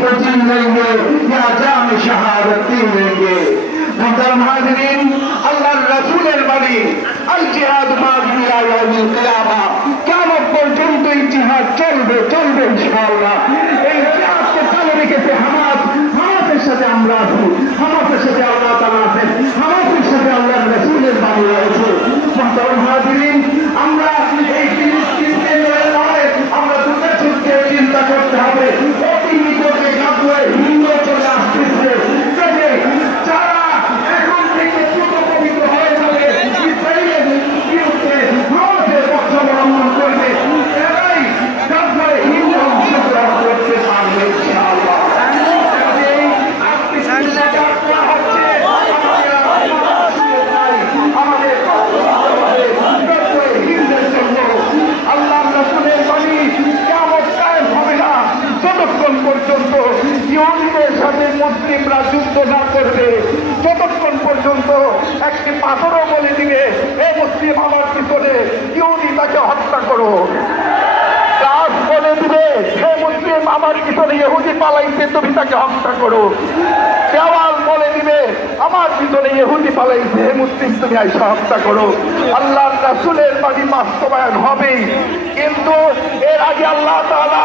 तो जी लेंगे या जाम शहादत पी लेंगे। मोहतरम हाज़रीन, अल्लाह रसूलेर बाणी अल जिहाद माज़ इला यौमिल क़ियामा, कियामत पर्यন্ত এই জিহাদ চলবে চলবে ইনশাআল্লাহ। এই জিহাদকে চালু রেখেছে হামাস। হামাসের সাথে আমরা আছি, হামাসের সাথে আল্লাহ তাআলা আছেন, হামাসের সাথে আল্লাহর রাসূলের বাণী রয়েছে। মোহতরম হাज़রিন, আমরা এই ফিলিস্তিনকে লড়াই আমরা দুটো যুদ্ধে চিন্তা করতে হবে। অতি নিকটে গাজওয়ে হিন্দ চলে আসতেছে। যারা এখন থেকে পবিত্র হয়ে যাবে, ইসরায়েলের বিরুদ্ধে হামাসের পক্ষ অবলম্বন করবে, এরাই গাজওয়ে হিন্দ অংশগ্রহণ করতে পারবে ইনশাআল্লাহ। পর্যন্ত ইহুদিদের সাথে মুসলিমরা যুদ্ধ না করবে, যতক্ষণ পর্যন্ত একটি পাথরও বলে দিবে এ মুসলিম আমার পিছনে, ইহুদি তাকে হত্যা করো। গাছ বলে দিবে হে মুসলিম আমার পিছনে ইহুদি পালাইছে, তুমি তাকে হত্যা করো। দেওয়াল বলে দিবে আমার পিছনে ইহুদি পালাইছে, হে মুসলিম তুমি আইসা হত্যা করো। আল্লাহর রাসূলের বাণী বাস্তবায়ন হবেই, কিন্তু এর আগে আল্লাহ তাআলা